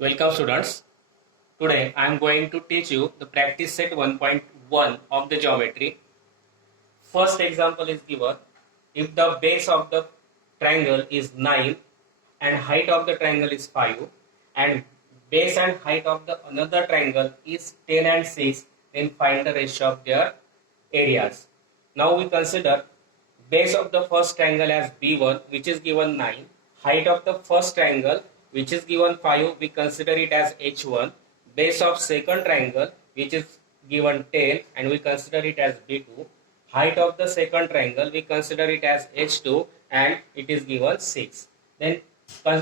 Welcome students. Today I am going to teach you the practice set 1.1 of the geometry. First example is given. If the base of the triangle is 9 and height of the triangle is 5 and base and height of the another triangle is 10 and 6, then find the ratio of their areas. Now we consider base of the first triangle as B1, which is given 9. Height of the first triangle, which is given 5, we consider it as H1. Base of second triangle, which is given 10, and we consider it as B2. Height of the second triangle, we consider it as H2, and it is given 6. Then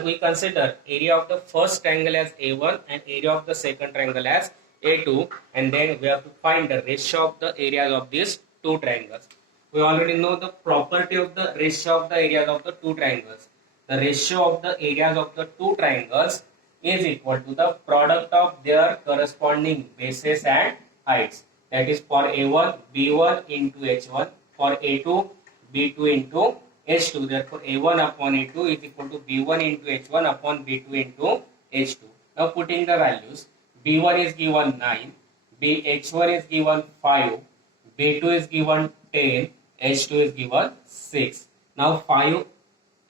we consider area of the first triangle as A1 and area of the second triangle as A2, and then we have to find the ratio of the areas of these two triangles. We already know the property of the ratio of the areas of the two triangles. The ratio of the areas of the two triangles is equal to the product of their corresponding bases and heights. That is for A1, B1 into H1, for A2, B2 into H2. Therefore, A1 upon A2 is equal to B1 into H1 upon B2 into H2. Now putting the values, B1 is given 9, H1 is given 5, B2 is given 10, H2 is given 6. Now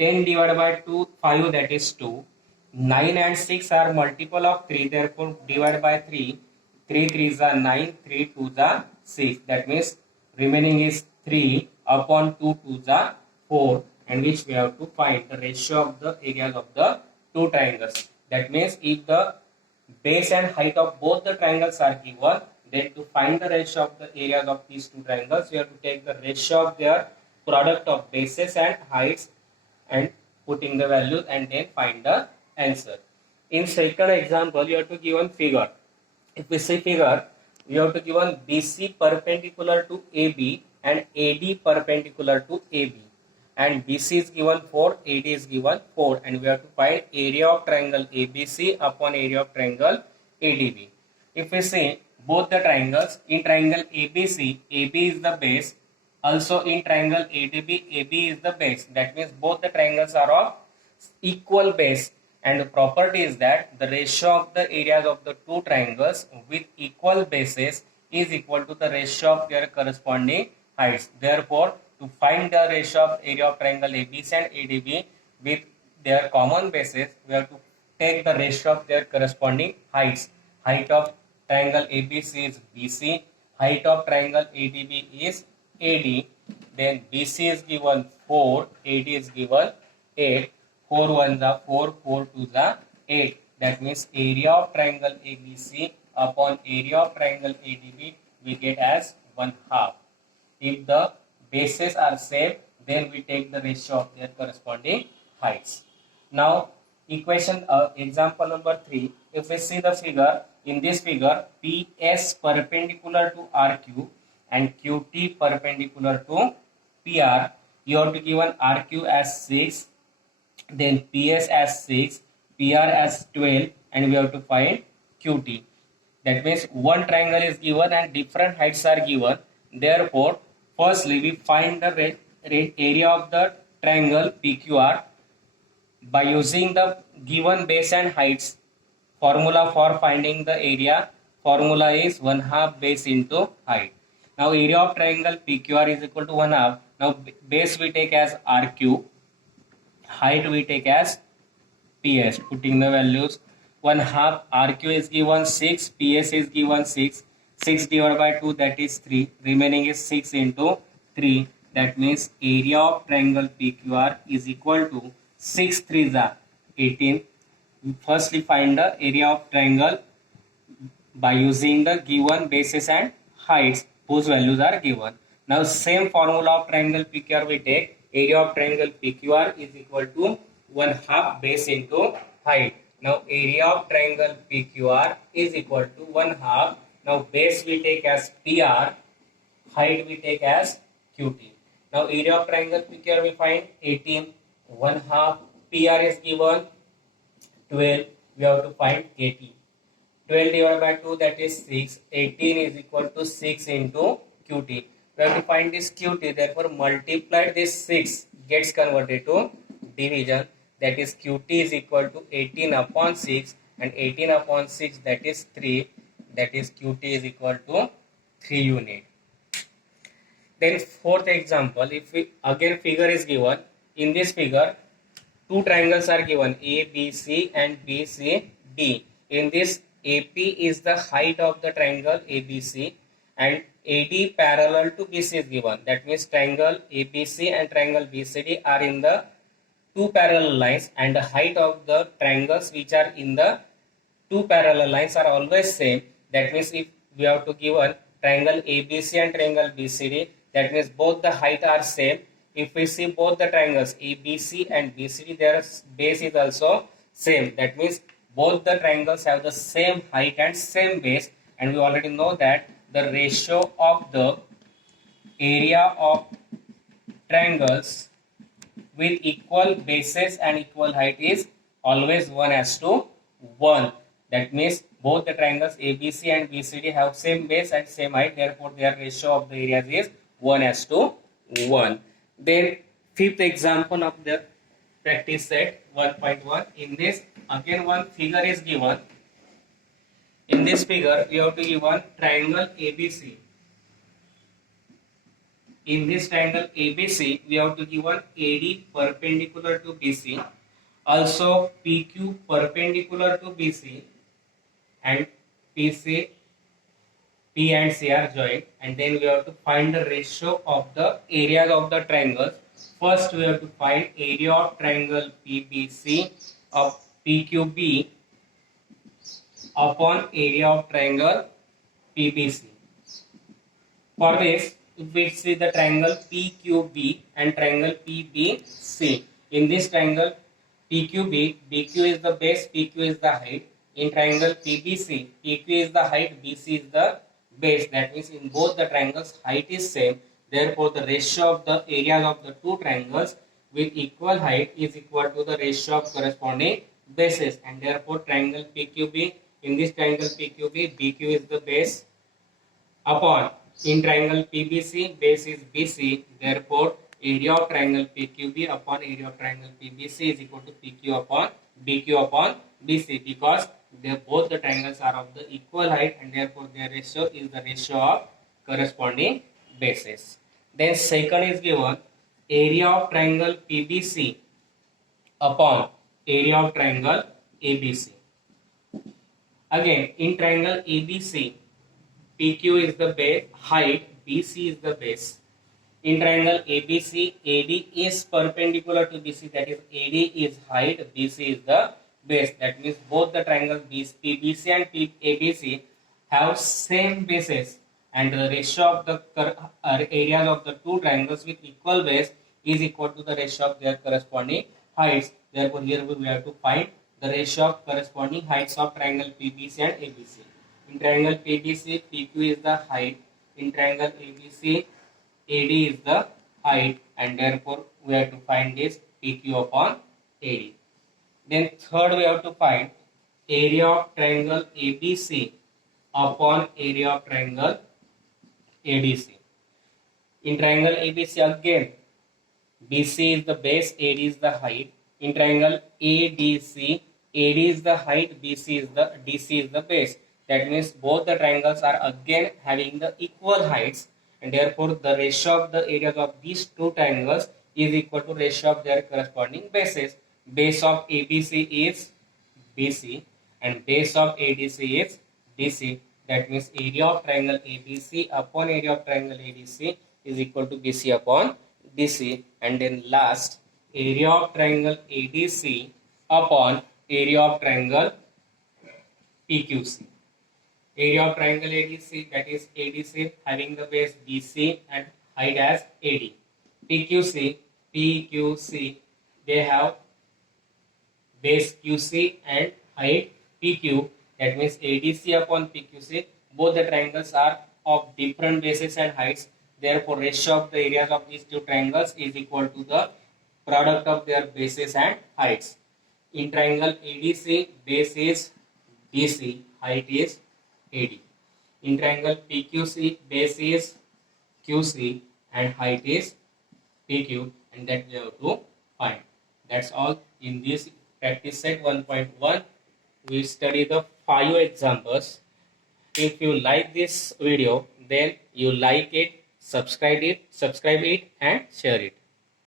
10 divided by 2, 5, that is 2. 9 and 6 are multiple of 3, therefore divide by 3. 3 3s are 9, 3 2s are 6. That means remaining is 3 upon 2 2s are 4, and which we have to find the ratio of the areas of the two triangles. That means if the base and height of both the triangles are given, then to find the ratio of the areas of these two triangles, we have to take the ratio of their product of bases and heights and putting the values and then find the answer. In second example, you have to given figure. If we see figure, you have to given BC perpendicular to AB and AD perpendicular to AB. And BC is given 4, AD is given 4, and we have to find area of triangle ABC upon area of triangle ADB. If we see both the triangles, in triangle ABC, AB is the base. Also in triangle ADB, AB is the base. That means both the triangles are of equal base. And the property is that the ratio of the areas of the two triangles with equal bases is equal to the ratio of their corresponding heights. Therefore, to find the ratio of area of triangle ABC and ADB with their common bases, we have to take the ratio of their corresponding heights. Height of triangle ABC is BC, height of triangle ADB is AD, then BC is given 4, AD is given 8, 4 1s are 4, 4 2s are 8. That means area of triangle ABC upon area of triangle ADB we get as 1/2. If the bases are same, then we take the ratio of their corresponding heights. Now equation example number 3, if we see the figure, in this figure PS perpendicular to RQ and QT perpendicular to PR, you have to given RQ as 6, then PS as 6, PR as 12, and we have to find QT. That means one triangle is given and different heights are given. Therefore, firstly we find the area of the triangle PQR by using the given base and heights. Formula for finding the area, formula is 1/2 base into height. Now area of triangle PQR is equal to 1/2. Now base we take as RQ, height we take as PS. Putting the values, 1/2 RQ is given 6, PS is given 6. 6 divided by 2, that is 3. Remaining is 6 into 3. That means area of triangle PQR is equal to 6 3s are 18. Firstly find the area of triangle by using the given bases and heights whose values are given. Now same formula of triangle PQR we take. Area of triangle PQR is equal to 1/2 base into height. Now area of triangle PQR is equal to 1/2. Now base we take as PR, height we take as QT. Now area of triangle PQR we find 18, 1/2, PR is given 12, we have to find 80. 12 divided by 2, that is 6. 18 is equal to 6 into QT. We have to find this QT, therefore multiplied this 6 gets converted to division, that is QT is equal to 18 upon 6, and 18 upon 6, that is 3, that is QT is equal to 3 unit. Then fourth example, if we again figure is given, in this figure two triangles are given, ABC and BCD. In this, AP is the height of the triangle ABC and AD parallel to BC is given. That means triangle ABC and triangle BCD are in the two parallel lines, and the height of the triangles which are in the two parallel lines are always same. That means if we have to give a triangle ABC and triangle BCD, that means both the height are same. If we see both the triangles ABC and BCD, their base is also same. That means both the triangles have the same height and same base, and we already know that the ratio of the area of triangles with equal bases and equal height is always 1:1. That means both the triangles ABC and BCD have same base and same height, therefore their ratio of the areas is 1:1. Then fifth example of the practice set 1.1. In this again one figure is given. In this figure we have to give one triangle ABC. In this triangle ABC, we have to give one AD perpendicular to BC, also PQ perpendicular to BC, and PC, P and C are joined, and then we have to find the ratio of the areas of the triangles. First, we have to find area of triangle PBC of PQB upon area of triangle PBC. For this, if we see the triangle PQB and triangle PBC. In this triangle PQB, BQ is the base, PQ is the height. In triangle PBC, PQ is the height, BC is the base. That means in both the triangles height is same. Therefore, the ratio of the areas of the two triangles with equal height is equal to the ratio of corresponding bases. And therefore, triangle PQB, in this triangle PQB, BQ is the base upon, in triangle PBC, base is BC, therefore area of triangle PQB upon area of triangle PBC is equal to PQ upon BQ upon BC, because both the triangles are of the equal height and therefore their ratio is the ratio of corresponding bases. Then second is given area of triangle PBC upon area of triangle ABC. Again, in triangle ABC, PQ is the base, height, BC is the base. In triangle ABC, AD is perpendicular to BC, that is AD is height, BC is the base. That means both the triangles PBC and ABC have same bases, and the ratio of the areas of the two triangles with equal base is equal to the ratio of their corresponding heights. Therefore, here we have to find the ratio of corresponding heights of triangle PBC and ABC. In triangle PBC, PQ is the height. In triangle ABC, AD is the height, and therefore we have to find this PQ upon AD. Then third, we have to find area of triangle ABC upon area of triangle ADC. In triangle ABC, again BC is the base, AD is the height. In triangle ADC, AD is the height, DC is the base. That means both the triangles are again having the equal heights, and therefore the ratio of the areas of these two triangles is equal to ratio of their corresponding bases. Base of ABC is BC and base of ADC is DC. That means area of triangle ABC upon area of triangle ADC is equal to BC upon DC. And then last, area of triangle ADC upon area of triangle PQC. Area of triangle ADC, that is ADC having the base BC and height as AD. PQC, they have base QC and height PQ. That means ADC upon PQC. Both the triangles are of different bases and heights. Therefore, ratio of the areas of these two triangles is equal to the product of their bases and heights. In triangle ADC, base is BC, height is AD. In triangle PQC, base is QC and height is PQ, and that we have to find. That's all in this practice set 1.1. we study the 5 examples. If you like this video, then you like it, subscribe it and share it.